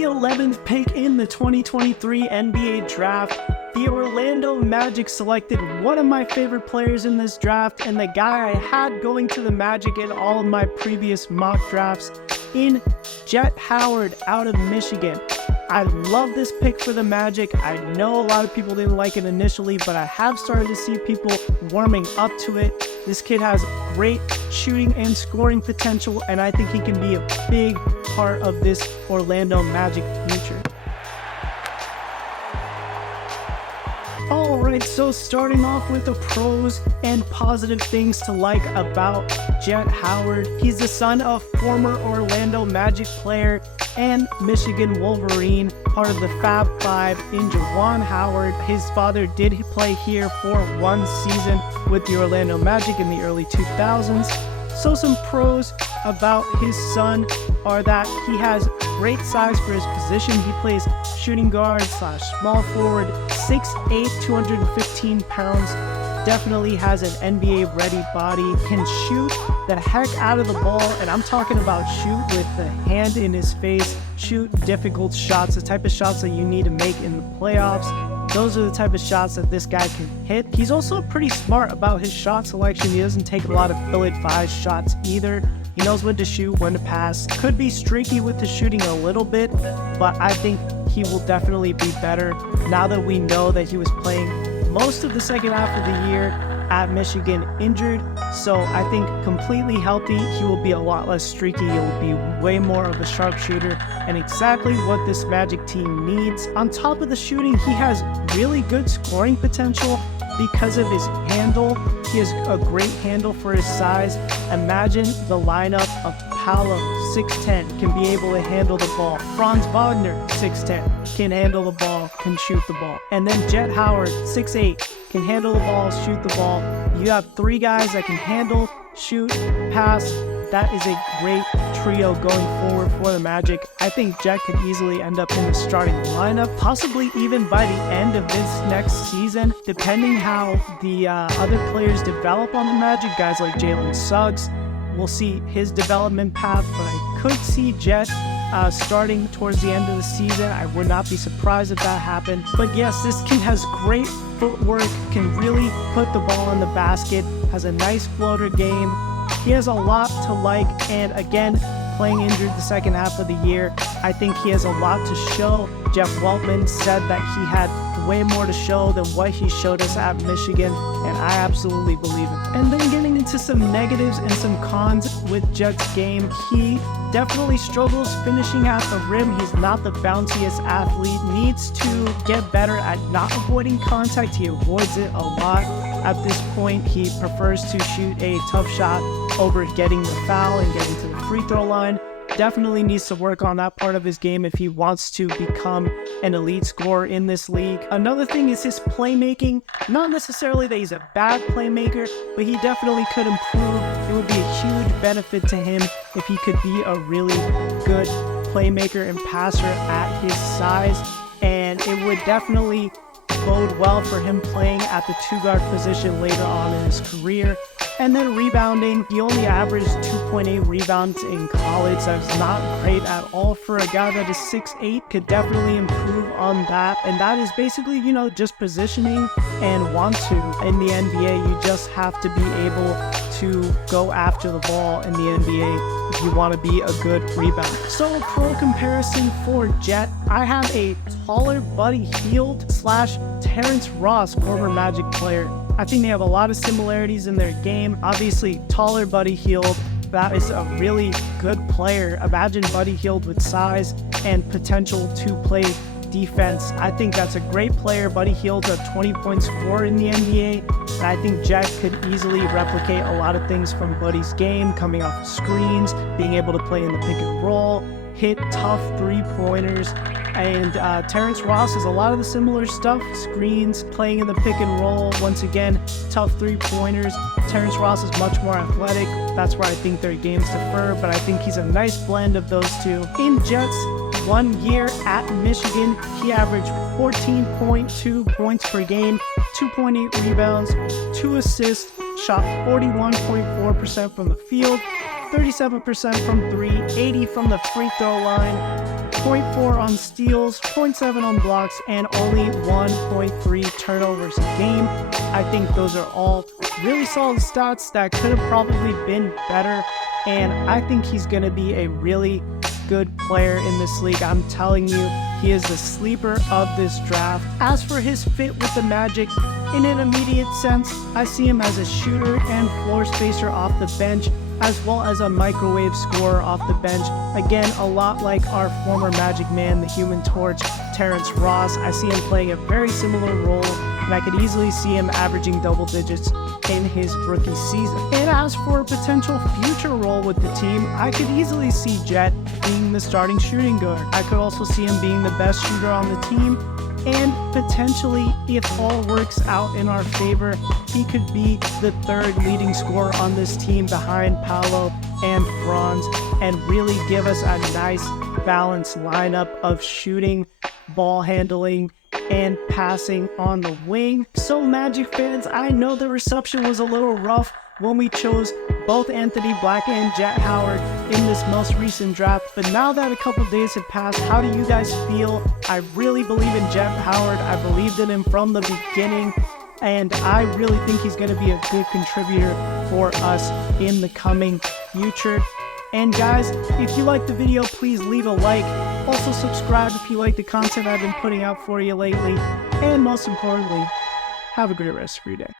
the 11th pick in the 2023 NBA draft, the Orlando Magic selected one of my favorite players in this draft and the guy I had going to the Magic in all of my previous mock drafts, in Jett Howard out of Michigan. I love this pick for the Magic. I know a lot of people didn't like it initially, but I have started to see people warming up to it. This kid has great shooting and scoring potential, and I think he can be a big part of this Orlando Magic future. Alright, so starting off with the pros and positive things to like about Jett Howard. He's the son of former Orlando Magic player and Michigan Wolverine, part of the Fab Five in Juwan Howard. His father did play here for one season with the Orlando Magic in the early 2000s. So some pros about his son are that he has great size for his position. He plays shooting guard / small forward, 6'8", 215 pounds. Definitely has an NBA ready body, can shoot the heck out of the ball, and I'm talking about shoot with the hand in his face, shoot difficult shots, the type of shots that you need to make in the playoffs. Those are the type of shots that this guy can hit. He's also pretty smart about his shot selection. He doesn't take a lot of ill-advised shots either. He knows when to shoot, when to pass. Could be streaky with the shooting a little bit, but I think he will definitely be better now that we know that he was playing most of the second half of the year at Michigan injured. So I think completely healthy, he will be a lot less streaky. He'll be way more of a sharpshooter, and exactly what this Magic team needs. On top of the shooting, he has really good scoring potential because of his handle. He has a great handle for his size. Imagine the lineup of Paolo, 6'10", can be able to handle the ball. Franz Wagner, 6'10", can handle the ball, can shoot the ball. And then Jett Howard, 6'8", can handle the ball, shoot the ball. You have three guys that can handle, shoot, pass. That is a great trio going forward for the Magic. I think Jett could easily end up in the starting lineup, possibly even by the end of this next season, depending how the other players develop on the Magic. Guys like Jalen Suggs, we'll see his development path, but I could see Jett starting towards the end of the season. I would not be surprised if that happened. But yes, this kid has great footwork, can really put the ball in the basket, has a nice floater game. He has a lot to like, and again, playing injured the second half of the year, I think he has a lot to show. Jeff Weltman said that he had way more to show than what he showed us at Michigan, and I absolutely believe it. And then getting into some negatives and some cons with Jett's game, he definitely struggles finishing at the rim. He's not the bounciest athlete, needs to get better at not avoiding contact. He avoids it a lot. At this point, he prefers to shoot a tough shot over getting the foul and getting to the free throw line. Definitely needs to work on that part of his game if he wants to become an elite scorer in this league. Another thing is his playmaking. Not necessarily that he's a bad playmaker, but he definitely could improve. It would be a huge benefit to him if he could be a really good playmaker and passer at his size, and it would definitely bode well for him playing at the two-guard position later on in his career. And then rebounding, he only averaged 2.8 rebounds in college. That's not great at all for a guy that is 6'8". Could definitely improve on that. And that is basically, you know, just positioning and want to. In the NBA, you just have to be able to go after the ball in the NBA if you want to be a good rebounder. So a pro comparison for Jett, I have a taller Buddy Hield / Terrence Ross, former Magic player. I think they have a lot of similarities in their game. Obviously, taller Buddy Hield, that is a really good player. Imagine Buddy Hield with size and potential to play defense. I think that's a great player. Buddy Hield's a 20-point scorer in the NBA, and I think Jett could easily replicate a lot of things from Buddy's game, coming off of screens, being able to play in the pick and roll, hit tough three-pointers. And Terrence Ross has a lot of the similar stuff, screens, playing in the pick and roll, once again, tough three-pointers. Terrence Ross is much more athletic. That's where I think their games differ, but I think he's a nice blend of those two. In Jett's 1 year at Michigan, he averaged 14.2 points per game, 2.8 rebounds, 2 assists, shot 41.4% from the field, 37% from 3, 80 from the free throw line. 0.4 on steals, 0.7 on blocks, and only 1.3 turnovers a game. I think those are all really solid stats that could have probably been better, and I think he's going to be a really good player in this league. I'm telling you, he is the sleeper of this draft. As for his fit with the Magic, in an immediate sense, I see him as a shooter and floor spacer off the bench, as well as a microwave scorer off the bench. Again, a lot like our former Magic man, the Human Torch, Terrence Ross. I see him playing a very similar role, and I could easily see him averaging double digits in his rookie season. And as for a potential future role with the team, I could easily see Jett being the starting shooting guard. I could also see him being the best shooter on the team, and potentially, if all works out in our favor, he could be the third leading scorer on this team behind Paolo and Franz, and really give us a nice balanced lineup of shooting, ball handling, and passing on the wing. So Magic fans, I know the reception was a little rough when we chose both Anthony Black and Jett Howard in this most recent draft, but now that a couple days have passed, how do you guys feel? I really believe in Jett Howard. I believed in him from the beginning, and I really think he's going to be a good contributor for us in the coming future. And guys, if you liked the video, please leave a like. Also subscribe if you like the content I've been putting out for you lately. And most importantly, have a great rest of your day.